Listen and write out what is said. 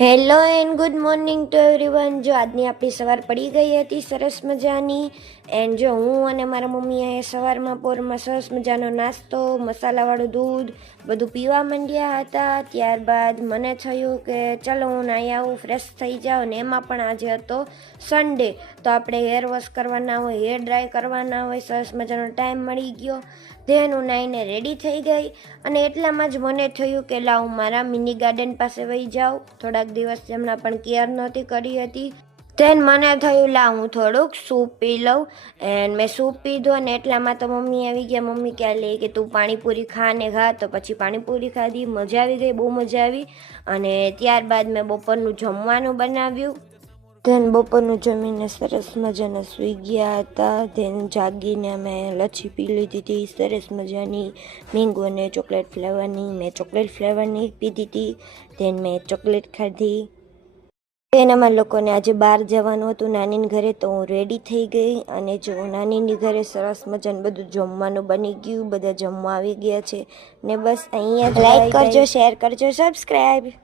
Hello and good morning to everyone. જો આજની આપણી સવાર પડી ગઈ હતી સરસ મજાની. એન્ડ જો હું અને મારા મમ્મીએ સવારમાં પોરમાં સરસ મજાનો નાસ્તો, મસાલાવાળું દૂધ બધું પીવા માંડ્યા હતા. ત્યારબાદ મને થયું કે ચાલો હું નાહી આવું, ફ્રેશ થઈ જાઉં. ને એમાં પણ આજે હતો સન્ડે, તો આપણે હેર વોશ કરવાના હોય, હેર ડ્રાય કરવાના હોય, સરસ મજાનો ટાઈમ મળી ગયો. ધેન હું નાહીને રેડી થઈ ગઈ અને એટલામાં જ મને થયું કે લાવ હું મારા મિની ગાર્ડન પાસે વહી જાઉં. થોડાક દિવસ હમણાં પણ કેર નહોતી કરી હતી. ધેન મને થયું લાવ હું થોડુંક સૂપ પી લઉં. એન્ડ મેં સૂપ પીધો અને એટલામાં તો મમ્મી આવી ગયા. મમ્મી ક્યાં લે કે તું પાણીપુરી ખા ને ખા, તો પછી પાણીપુરી ખાધી. મજા આવી ગઈ, બહુ મજા આવી. અને ત્યારબાદ મેં બપોરનું જમવાનું બનાવ્યું. ધેન બપોરનું જમીને સરસ મજાના સૂઈ ગયા હતા. ધેન જાગીને અમે લચ્છી પી લીધી હતી સરસ મજાની, મેંગો અને ચોકલેટ ફ્લેવરની. મેં ચોકલેટ ફ્લેવરની પીધી હતી. ધેન મેં ચોકલેટ ખાધી. ધેન અમારા લોકોને આજે બહાર જવાનું હતું નાનીના ઘરે, તો હું રેડી થઈ ગઈ. અને જો નાનીની ઘરે સરસ મજાનું બધું જમવાનું બની ગયું, બધા જમવા આવી ગયા છે. ને બસ અહીંયા લાઈક કરજો, શેર કરજો, સબસ્ક્રાઈબ.